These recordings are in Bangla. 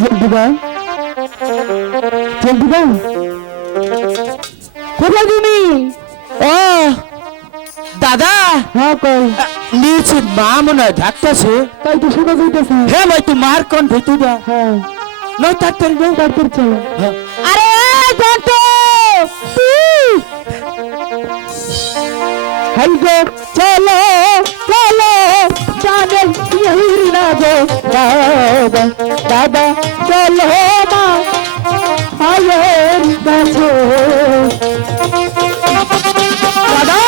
জলদি ভাই, জলদি ভাই, কোথায় তুমি? ও দাদা, হ্যাঁ কই, নিচে মা মনে হয় ডাকতেছে। তাই তো শোনা যাইতেছে। হ্যাঁ ভাই, তুই মার কোন ভেতুদা হ্যাঁ, নয় তাড়াতাড়ি নয়। তারপর চলো। হ্যাঁ। আরে জন্টু, হাই গো চলো চলো, জানেন ইহি না গো দাদা, দাদা চলো মা আয়ের কাছে। দাদা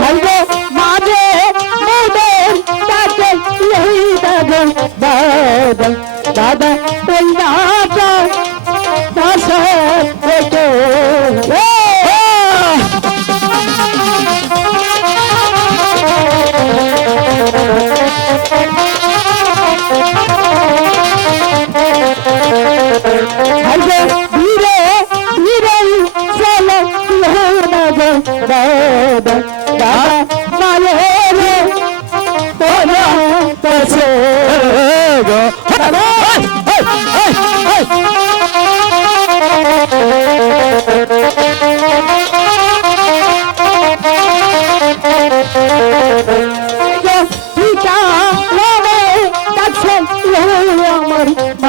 হাই গো মাঝে মোদের ডাকে ইহি না গো দাদা, দাদা ওই রাজা পাশে থেকে ধীরে ধীরে চলো না গো দাদা, দাদা মায়ের কাছে গো দাদা।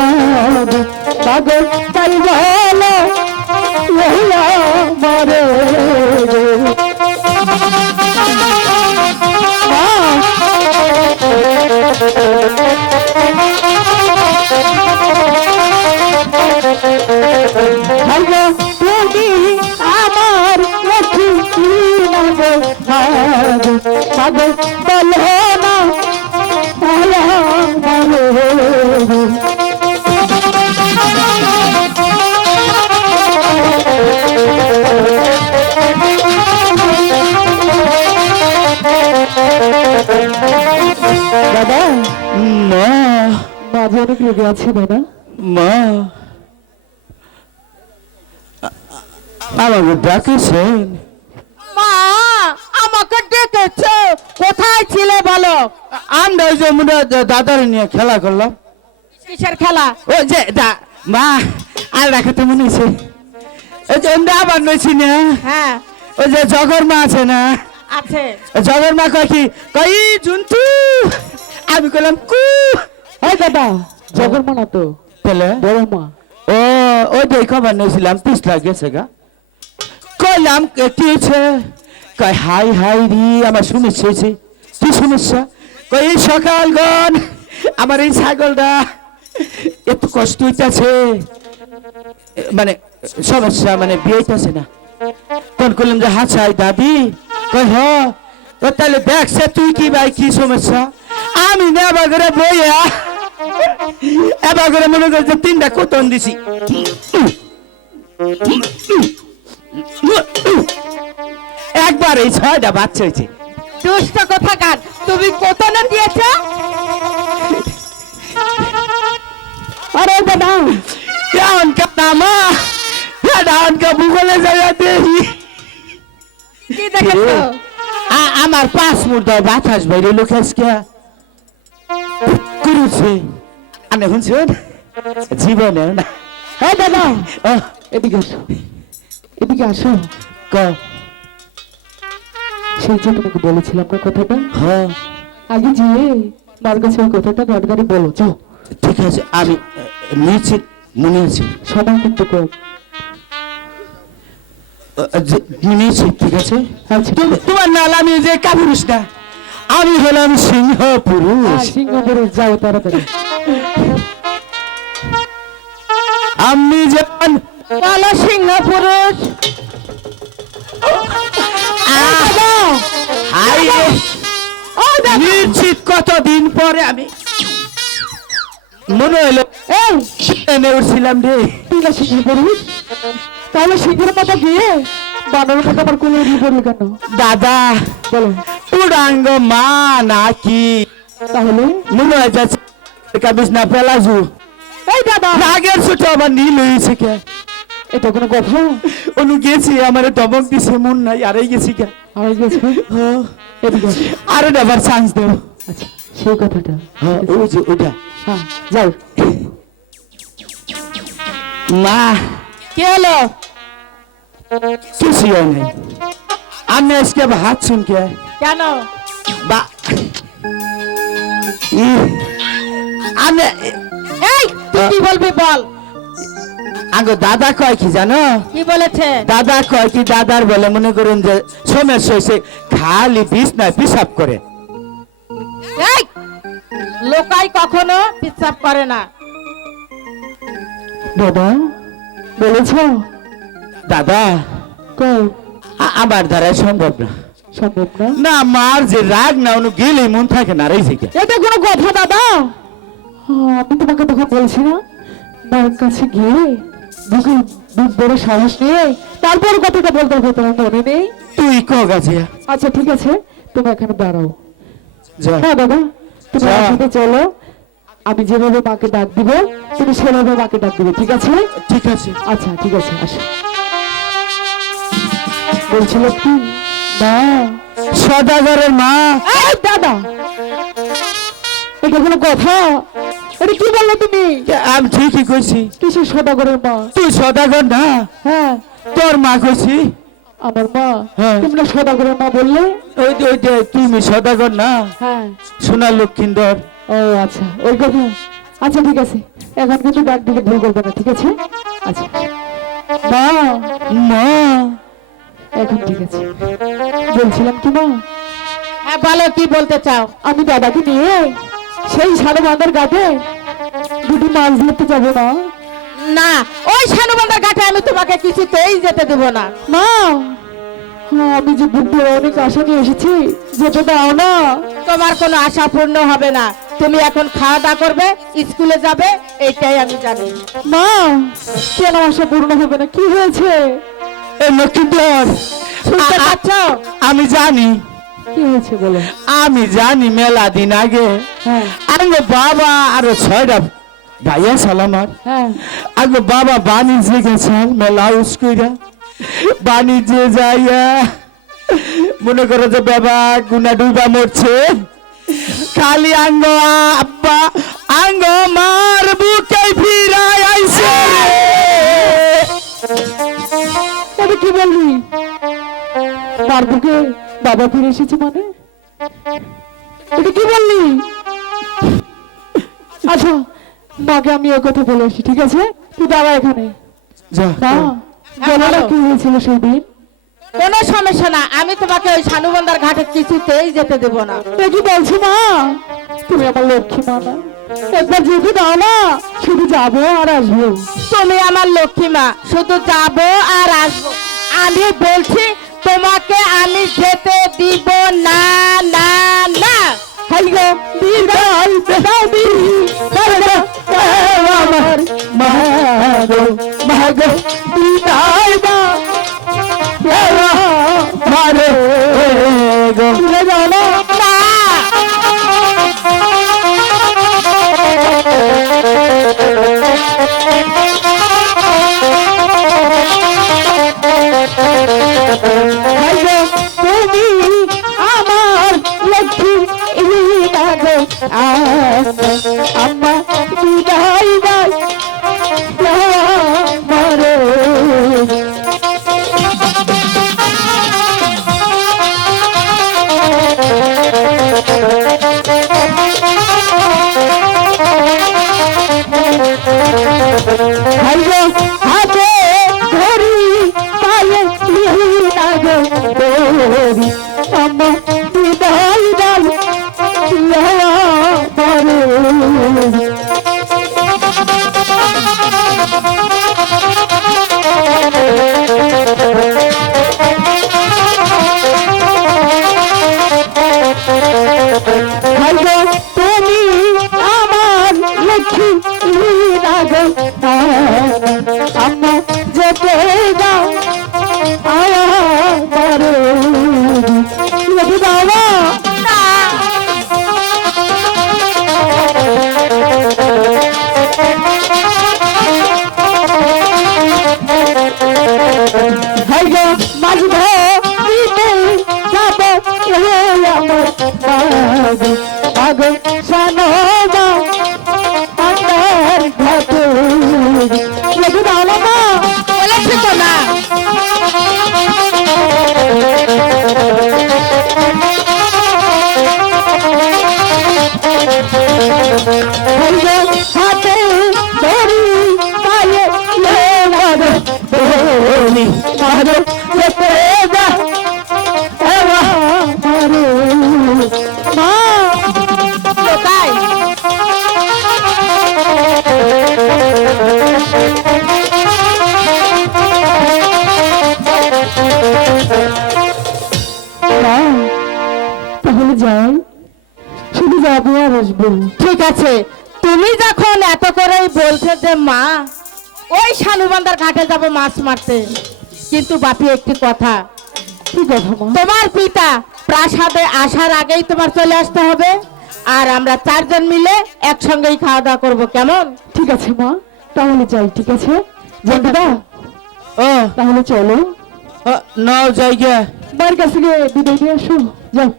আমার পাগল তাই বলো মারে তুমি আমার লক্ষ্মী পাগল বলো না দাদা। মা, মাঝে অনেক লেগে আছে দাদা। মা আমাকে ডাকেছেন? মা আমাকে ডেকেছে, কোথায় ছিলে বলো? আমরা ওই যে দাদার নিয়ে খেলা করলাম। কিসের খেলা? ওই যে মা আর রাখাতে মনে হয়েছে, ওই যে আমরা আবার নইছি না, হ্যাঁ ওই যে জগর মা আছে না, আছে। জগর মা কয় কি কই জুন্তু, আমি কইলাম কু। এই দাদা জগর মা না তো, তাহলে বড় মা। ও ওই যে খবর নিয়েছিলাম, পিছলা গেছে গা। কইলাম কি হয়েছে? কয় হাই হাই রি, আমার শুনেছে কি সমস্যা? কই এই সকালগণ আমার এই ছাগলটা এত কষ্ট হইতেছে, মানে সমস্যা, মানে বিয়েটাছে না। তখন করলাম যে হাসাই দাদি, কই হ, তাহলে দেখছে তুই কি ভাই কি সমস্যা? আমি নেবা করে বইয়া এবার করে মনে করছে তিনটা কোতন দিছি, একবার এই 6টা বাচ্চা হয়েছে। দুষ্ট কোথাকার, তুমি কত না দিয়েছ? আরে দাদা কেমন কামা ডাউন কা ভূগোলে জায়গা দেখি কি দেখেছো? আমার পাঁচ মুর্দা বাতাস বাইরে লোকেশ কে করেছে, আমি শুনছেন জীবনে না। হ্যাঁ দাদা এদিকে আসো, এদিকে আসো। ক সেই যে তোমাকে বলেছিলাম না কথাটা, হ্যাঁ আগে গিয়ে মার কাছে ওই কথাটা গাড়ি বলো। যাও। ঠিক আছে, আমি নিচে মনে আছে, সময় কিন্তু কম। নিচে ঠিক আছে। আচ্ছা তোমার নাল আমি যে কাপুরুষ না, আমি হলাম সিংহ পুরুষ। সিংহপুরুষ, যাও তাড়াতাড়ি। আমি যেমন বলো সিংহ পুরুষ। নিশ্চিত কতদিন পরে আমি মনে হলো এনে উঠছিলাম রে। তুই না সিংহ পুরুষ, তাহলে সিংহের মাথা গিয়ে বানর মাথা আবার কোলে উঠিয়ে পড়লো কেন? দাদা বলো উড়াঙ্গ মা নাকি? তাহলে মনে হয় যাচ্ছে কাবিস না পেলাজু। এই দাদা রাগের ছোট আবার নীল হয়েছে কে? এটা কোনো কথা? অনু গেছি আমারে দমক দিছে মন নাই আরেই গেছি কে আর গেছে এদিকে আসো। আরে আবার চান্স দেও আচ্ছা সেই কথাটা ওই যে ওইটা হ্যাঁ যাও। মা কে হলো? কিছু হয় নাই আমি আজকে আবার হাত শুনকে কেন? বা আমি এই তুই কি বলবি বল। আগে দাদা কয় কি জানো কি বলেছে? দাদা কয় কি দাদার বলে মনে করুন যে সমস্যা হয়েছে খালি বিছনায় পিসাব করে এই লোকাই কখনো পিচ্ছাপ করে না। দাদা বলেছো? দাদা কই আমার দ্বারা সম্ভব না সম্ভব না? না মার যে রাগ না অনু গেলে মন থাকে না রে থেকে এটা কোনো কথা দাদা? আমি তোমাকে তখন বলছি না মায়ের কাছে গিয়ে বুকে বুক বড় সাহস নিয়ে তারপর কথাটা বলতে হবে, তোমার মনে নেই? তুই কো গাছিয়া আচ্ছা ঠিক আছে তুমি এখানে দাঁড়াও। যা হ্যাঁ দাদা তুমি যা। আমার সাথে চলো, আমি যেভাবে মাকে ডাক দিব তুমি সেভাবে মাকে ডাক দিবে, ঠিক আছে? ঠিক আছে আচ্ছা ঠিক আছে আসো। বলছিল কি না সদাগরের মা এই দাদা এটা কোনো কথা? এটা কি বললো তুমি? আমি ঠিকই কইছি কিসের সদাগরের মা? তুই সদাগর না হ্যাঁ তোর মা কইছি আমার মা। হ্যাঁ। তোমরা সদাগরের মা বললে? ওই তুমি সদাগর না হ্যাঁ। সোনার লক্ষ্মীন্দর ও আচ্ছা ওই কথা। আচ্ছা ঠিক আছে এখন কিন্তু ডাক দিকে ভুল করবে না, ঠিক আছে? আচ্ছা মা মা এখন ঠিক আছে। বলছিলাম কি মা, হ্যাঁ বলো কি বলতে চাও? আমি দাদাকে নিয়ে সেই সাড়ে বাঁধার ঘাটে দুটি মাছ ধরতে যাবো না? না, ওই শানুবান্দার ঘাটে আমি তোমাকে কিছুতেই যেতে দেব না। মা আমি যে বুক ভরে অনেক আশা নিয়ে এসেছি, যেতে দাও না। তোমার কোনো আশা পূর্ণ হবে না। তুমি এখন খাওয়া দাওয়া করবে, স্কুলে যাবে, এইটাই আমি জানি। মা কেন আশা পূর্ণ হবে না? কি হয়েছে? এ লক্ষ্মীন্দর শুনতে পাচ্ছ? আমি জানি কি হয়েছে বলো। আমি জানি মেলা দিন আগে হ্যাঁ আগে বাবা আরো 6টা ভাইয়া সালামার হ্যাঁ আগে বাবা বাণিজ্যে গেছেন মেলা উস্কুইরা বাণিজ্যে যাইয়া মনে করো যে বাবা গুনা ডুবা মরছে খালি আঙ্গ আব্বা আঙ্গ মার বুকে ফিরাই আইছে তবে কি বলবি? মার বুকে বাবা ফিরে এসেছে মানে এটা কি বললি? আচ্ছা মাকে আমি ও কথা বলে আসি, ঠিক আছে? তুই দাঁড়া এখানে। যা মা বলো না কি হয়েছিল সেই দিন? কোনো সমস্যা না, আমি তোমাকে ওই শানুবান্দার ঘাটে কিছুতেই যেতে দেব না। এ কি বলছো মা? তুমি আমার লক্ষ্মী মা না, একবার যেতে দাও না, শুধু যাবো আর আসবো। তুমি আমার লক্ষ্মী মা, শুধু যাবো আর আসবো। আমি বলছি তোমাকে আমি যেতে দিব না না না। হাই গো বিদায় দাও আমার মা গো মা গো বিদায় দাও মারে গো তুলে যাও না। না। হাই গো তুমি আমার লক্ষ্মী না গো আম্মা বিদায় দাও মারে। হাই গো হাতে ধরি পায়ে না গো ধরি আম্মা বিদায় দাও মারে। হাই গো তুমি আমার লক্ষ্মী না গো আম্মা যেতে দাও আমার মাগো মাগো শোনো মা আমার ঘটে লেগে দাও না মা বলেছি তো না। হাতে ধরি পায়ে মাগো ধরি মাগো যেতে দাও মা লোকাই মা, তাহলে যাই শুধু যাবো আর আসবো ঠিক আছে, তুমি যখন এত করেই বলছো যে মা ওই শানুবান্দার ঘাটে যাব মাছ মারতে, কিন্তু বাপি একটি কথা, কি কথা মা তোমার পিতা প্রাসাদে আসার আগেই তোমার চলে আসতে হবে, আর আমরা চারজন মিলে একসঙ্গেই খাওয়া দাওয়া করবো, কেমন? ঠিক আছে মা তাহলে যাই ঠিক আছে জন্টুদা ও তাহলে চলো নাও জায়গা বাড়ির কাছে গিয়ে বিদায় দিয়ে আসো যাও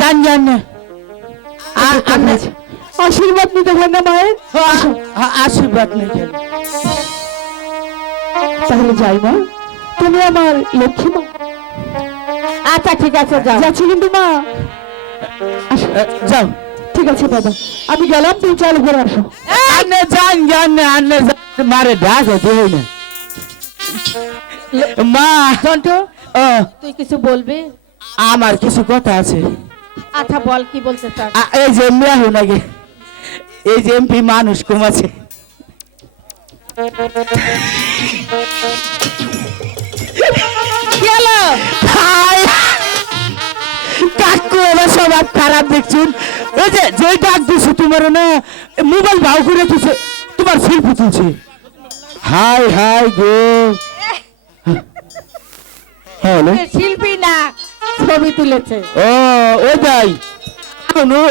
জান জান আপনি আশীর্বাদ নিতে হয় না মায়ের আশীর্বাদ নেই কেন? তাহলে যাই মা তুমি আমার লক্ষ্মী মা আচ্ছা ঠিক আছে, যাও। যাচ্ছি কিন্তু মা আসো। যাও ঠিক আছে দাদা আমি গেলাম তুমি চালু করে আসো আনে জান জান আনে মারে ডাক হতে হয় না মা জন্টু ও তুই কিছু বলবি? আমার কিছু কথা আছে আচ্ছা বল, কি বলতে চাস? এই যে মেহু নাকি এই যে এমপি মানুষ কম আছে কি হলো? হাই কাকু এবার সব খারাপ দেখছুন ওই যে যে ডাক দিছে তোমার না মোবাইল ভাও করে দিছে তোমার সেলফি তুলছে হাই হাই গো হ্যালো শিল্পী না, ছবি তুলেছে। ও ওই যাই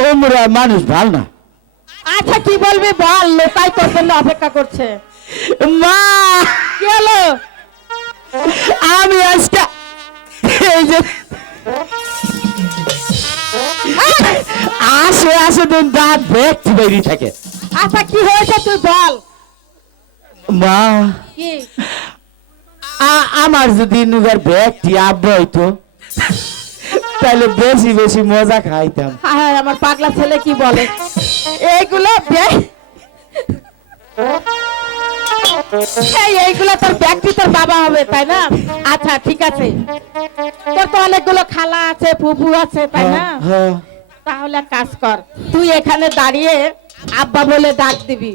ওমরা মানুষ ভাল না আচ্ছা কি বলবি বল, লোকাই তোর জন্য অপেক্ষা করছে। মা কি হলো? আমি আজকে এই যে আসে আসে তো দাঁত ব্যক্তি বেরিয়ে থাকে আচ্ছা কি হয়েছে তুই বল। মা কি? আমার যদি নুগার ব্যক্তি আব্বা হইতো তাহলে বেশি বেশি মজা খাইতাম হ্যাঁ আমার পাগলা ছেলে কি বলে এইগুলো এইগুলো তোর ব্যক্তি তোর বাবা হবে তাই না? আচ্ছা ঠিক আছে, তোর তো অনেকগুলো খালা আছে, ফুফু আছে তাই না? হ্যাঁ তাহলে এক কাজ কর, তুই এখানে দাঁড়িয়ে আব্বা বলে ডাক দিবি,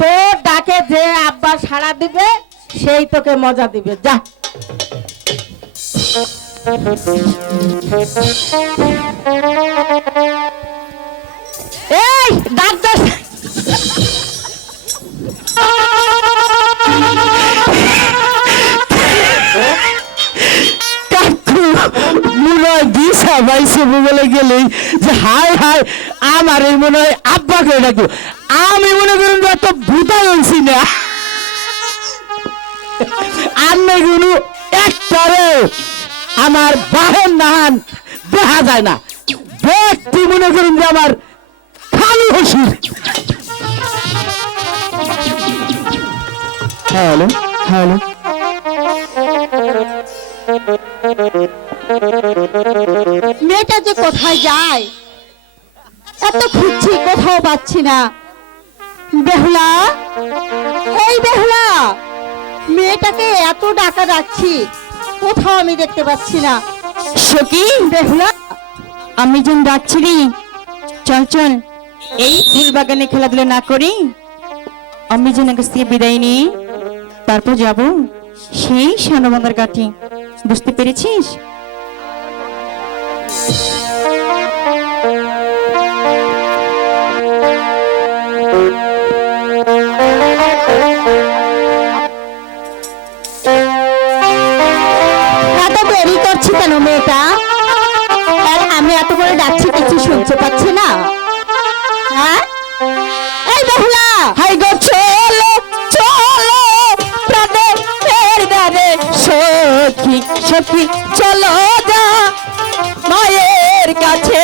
তোর ডাকে যে আব্বা সাড়া দিবে সেই তোকে মজা দিবে, যা। এই ডাক দে। কাকু মনে হয় দিশা পাইছে বলে গেলেই যে হাই হাই আমার এই মনে হয় আব্বাকে ডাকবো আমি মনে করেন যে এত ভূতা হয়েছি না আমি কোনো একটারে আমার বাহন নাহান দেখা যায় না ব্যক্তি মনে করেন যে আমার খালি হসির হ্যালো হ্যালো মেয়েটা যে কোথায় যায়, এত খুঁজছি কোথাও পাচ্ছি না। বেহুলা, এই বেহুলা, মেয়েটাকে এত ডাকা ডাকছি কোথাও আমি দেখতে পাচ্ছি না। সখী বেহুলা, আমি যেন ডাকছি রে, চল চল এই ফুল বাগানে খেলাধুলা না করি আমি যেন কাছ থেকে বিদায় নিই, তারপর যাব সেই শানবান্দার কাঠি, বুঝতে পেরেছিস? এত দেরি করছি কেন মেয়েটা? আর আমি এত করে ডাকছি কিছু শুনতে পাচ্ছি না? হ্যাঁ, এই বেহুলা, হাই গো চলো চলো প্রাণের দারে সখী সখী চলো যা কাছে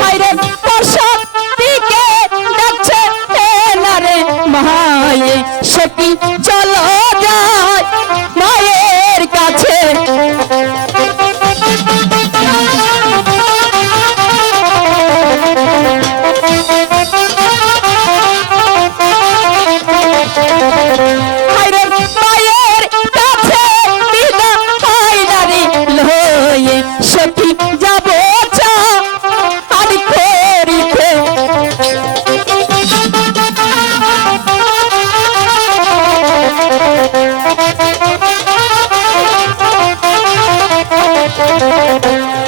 হায়রে বর্ষার দিকে ডাকছে না রে মায়ে সে কি চলো যায় মায়ের কাছে হায়রে মায়ের কাছে বিদায় নারী লয়ে সে কি যাবো চা আমি করিতে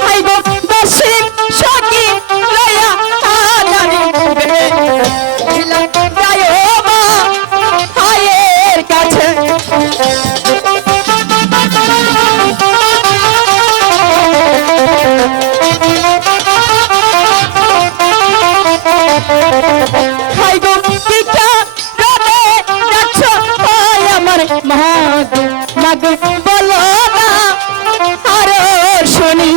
হাইব দশিম সখী লয়া আনারি দিলা যায় মা হায়ের কাছে হাইব কিকা রবে যাচ্ছ ওই আমার মাগ মাগ বলো না আরো শুনি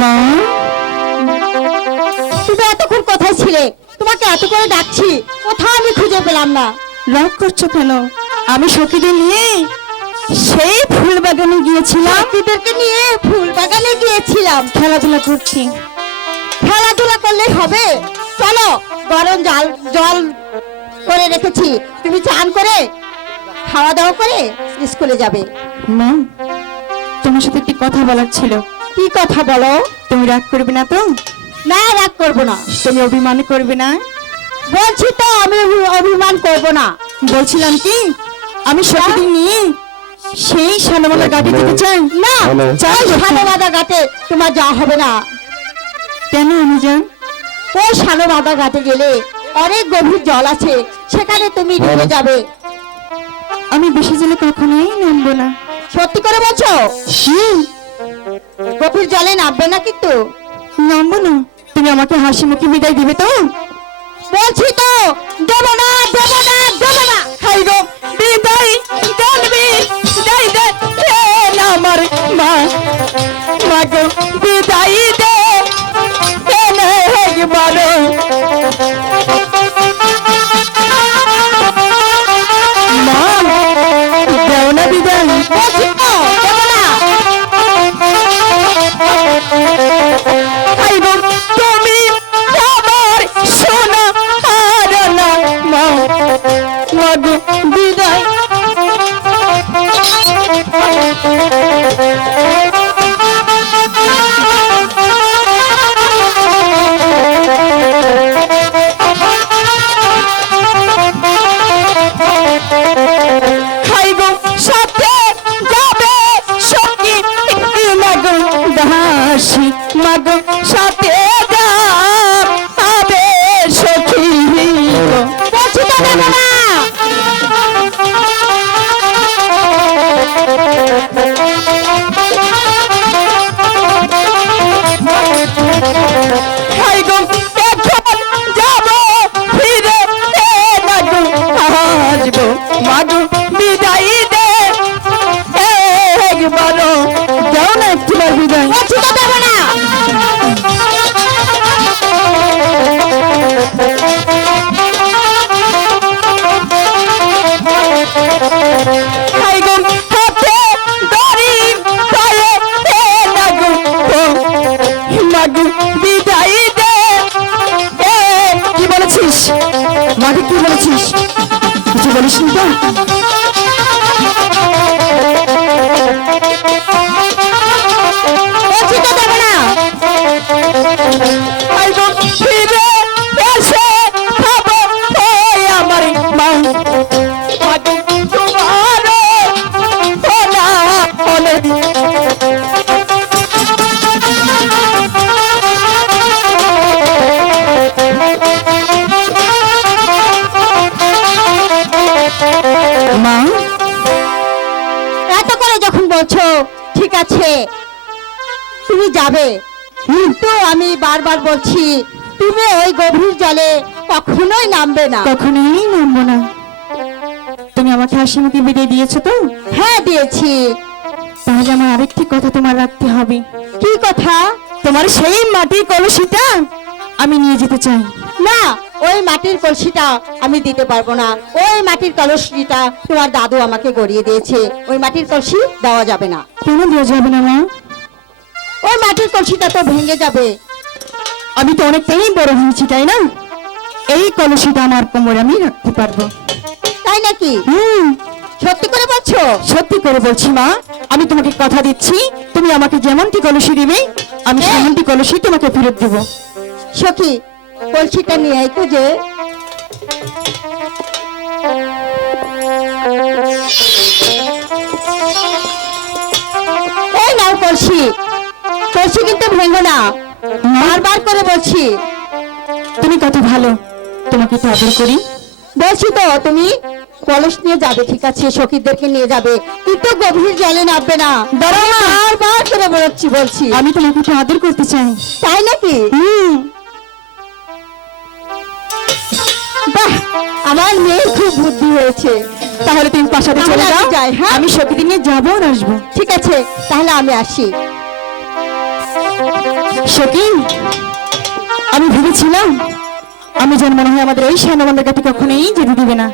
মা তুমি এতক্ষণ কোথায় ছিলে? তোমাকে এত করে ডাকছি, কোথাও আমি খুঁজে পেলাম না। রাগ করছো কেন? আমি সখীদের নিয়ে সেই ফুল বাগানে গিয়েছিলাম, সখীদেরকে নিয়ে ফুল বাগানে গিয়েছিলাম। খেলাধুলা করছি। খেলাধুলা করলে হবে? চলো, গরম জল জল করে রেখেছি, তুমি চান করে খাওয়া দাওয়া করে স্কুলে যাবে। মা, তোমার সাথে একটি কথা বলার ছিল। কি কথা বলো? তুমি রাগ করবে না তো? না, রাগ করবো না। তুমি অভিমান করবে না? বলছি তো আমি অভিমান করব না। বলছিলাম কি, আমি সখীদের নিয়ে সেই সানমালা গাড়ি দিতে চাই। না, ওই সানোমাদা ঘাটে তোমার যাওয়া হবে না। কেন আমি যান? ওই সানোমাদা ঘাটে গেলে অনেক গভীর জল আছে, সেখানে তুমি ডুবে যাবে। আমি বেশি জলে কখনোই নামবো না। সত্যি করে বলছো? গভীর জলে নামবে না কিন্তু। নামবো না। তুমি আমাকে হাসি মুখে বিদায় দিবে তো? বলছি তো, দেবো না, দেবো না, দেবো না। হাই গো, বিদায় জানবি বিদায় দে না আমার মা। মা গো, বিদায় দে এনে একবার। মা, দেও না বিদায়। বলছি তো, দেবো না। হাই গো, তুমি আমার সোনা আর না মা। মা গো, বিদায়। হাই গো, সাথে যাবে সখী মাগো দাসী। মাগো, সাথে যাবে সখী গো। বলছি তো, দেবো না। হাই গো, এখন যাবো ফিরে মাগো আসবো। মাগো, বিদায় দে একবারও। যাও না একটিবার বিদায়। বলছি তো, দেবো না। হাই গো, হাতে দড়ি পায়ে লাগো মাগো, বিদায় দে। কি বলেছিস মাকে? কি বলেছিস? কিছু বলিস নি তো? বলছি তো, দেবো না। হাই গো, ফিরে এসে খাবো ওই আমার মা। মাগো, তোমারও ওনা অনেক। মা, বলছো ঠিক আছে, তুমি যাবে, কিন্তু আমি বারবার বলছি তুমি ওই গভীর জলে কখনোই নামবে না। কখনোই নামবো না। তুমি আমাকে হাসি মুখে বিদায় দিয়েছো তো? হ্যাঁ দিয়েছি। তাহলে আমার আরেকটি কথা তোমার রাখতে হবে। কি কথা? তোমার সেই মাটির কলসিটা আমি নিয়ে যেতে চাই। না, ওই মাটির কলসিটা আমি দিতে পারবো না। ওই মাটির কলসিটা তোমার দাদু আমাকে গড়িয়ে দিয়েছে, ওই মাটির কলসি দেওয়া যাবে না। কেন দেওয়া যাবে না মা? ওই মাটির কলসিটা তো ভেঙে যাবে। আমি তো অনেকটাই বড় হয়েছি, তাই না? এই কলসিটা আমার কোমরে আমি রাখতে পারবো। তাই নাকি? সত্যি করে বলছো? সত্যি করে বলছি মা, আমি তোমাকে কথা দিচ্ছি, তুমি আমাকে যেমনটি কলসি দিবে আমি হ্যাঁ। সেমনটি কলসি তোমাকে ফেরত দেবো। সখী, কলসিটা নিয়ে আইতো যে। এই নাও কলসি, কলসি কিন্তু ভেঙো না, বারবার করে বলছি। তুমি কত ভালো, তোমাকে তো আদর করি। বলছি তো তুমি কলস নিয়ে যাবে, ঠিক আছে, সখীদেরকে নিয়ে যাবে, কিন্তু গভীর জলে নামবে না। বারবার করে বলছি। আমি তোমাকে তো আদর করতে চাই। তাই নাকি? বাহ, আমার মেয়ের খুব বুদ্ধি হয়েছে। তাহলে তুমি পাশাতে চলে তাহলে যাও, আমি যাই, হ্যাঁ? আমি সখীদের নিয়ে যাবো আর আসবো। ঠিক আছে, তাহলে আমি আসি। সখী, আমি ভেবেছিলাম আমি যেন মনে হয় আমাদের এই শ্যানবন্ধের কাছে কখনোই যেতে দিবে না।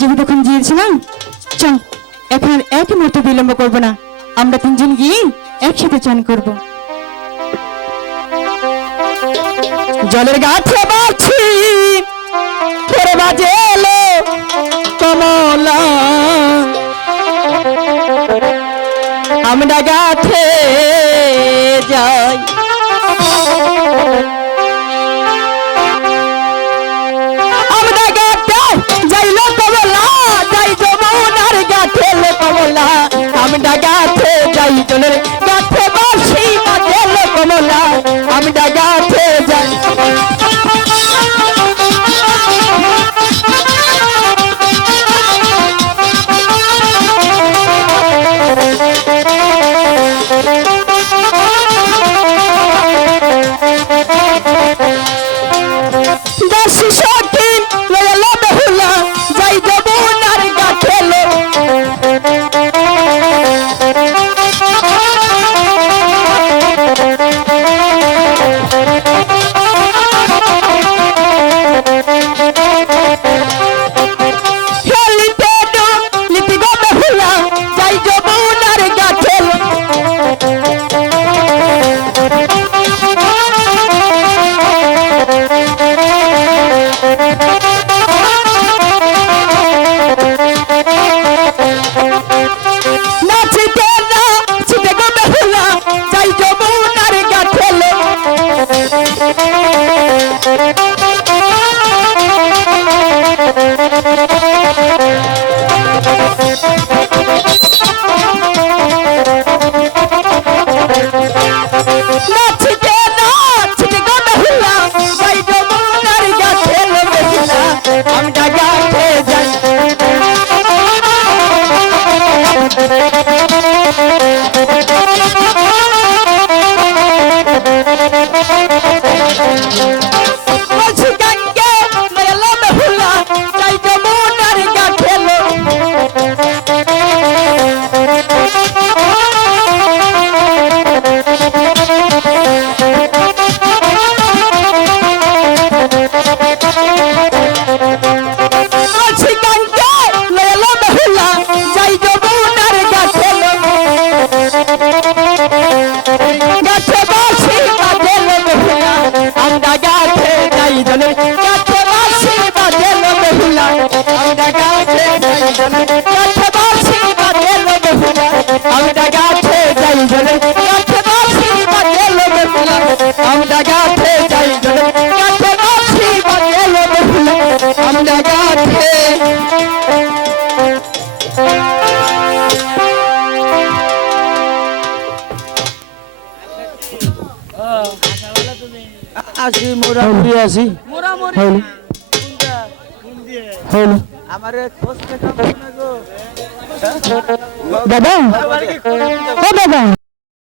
যদি তখন গিয়েছিলাম, চল এখন আর এক মুহূর্ত বিলম্ব করবো না, আমরা তিনজন গিয়ে একসাথে চান করব। জলের গাছে বাছি ফেরে বাজে এলো কমলা, আমরা গাছে যাই। আমরা গাছে যাইলো কমলা, যাই যমুনার গাছে লো কমলা, আমরা গাছে যাই জলের গাছে বাসি বাজে লো কমলা, আমরা গাছে যাই। দাসী সখী লয়ালো বেহুলা, যাই যমুনার গাছে লো। খেলিতে লিপি গো বেহুলা, যাই যমুনার গাছে লো। নাচিতে নাচিতে গো বেহুলা, যাই যমুনার গাছে লো। নাচিতে নাচিতে গো বেহুলা, যাই যমুনার গাছে লো বেহুলা, আমরা গাছে যাই। বলছি গঙ্গে লয়ালো বেহুলা, যাই যমুনার গাছে লো। বলছি গঙ্গে লয়ালো বেহুলা, যাই যমুনার গাছে লো। গাছে বাসি বাজে লো বেহুলা, আমরা গাছে যাই জলে, গাছে বাসি বাজে লো বেহুলা, আমরা গাছে যাই জলে, গাছে বাসি বাজে লো বেহুলা, আমরা গাছে যাই জলে, গাছে বাসি বাজে লো বেহুলা, আমরা গাছে যাই জলে, গাছে বাসি বাজে লো বেহুলা, আমরা গাছে। আসি মোরামুরি আসি হইলো হইলো আমারে খোঁজ পেতাম না গো। দাদা ও দাদা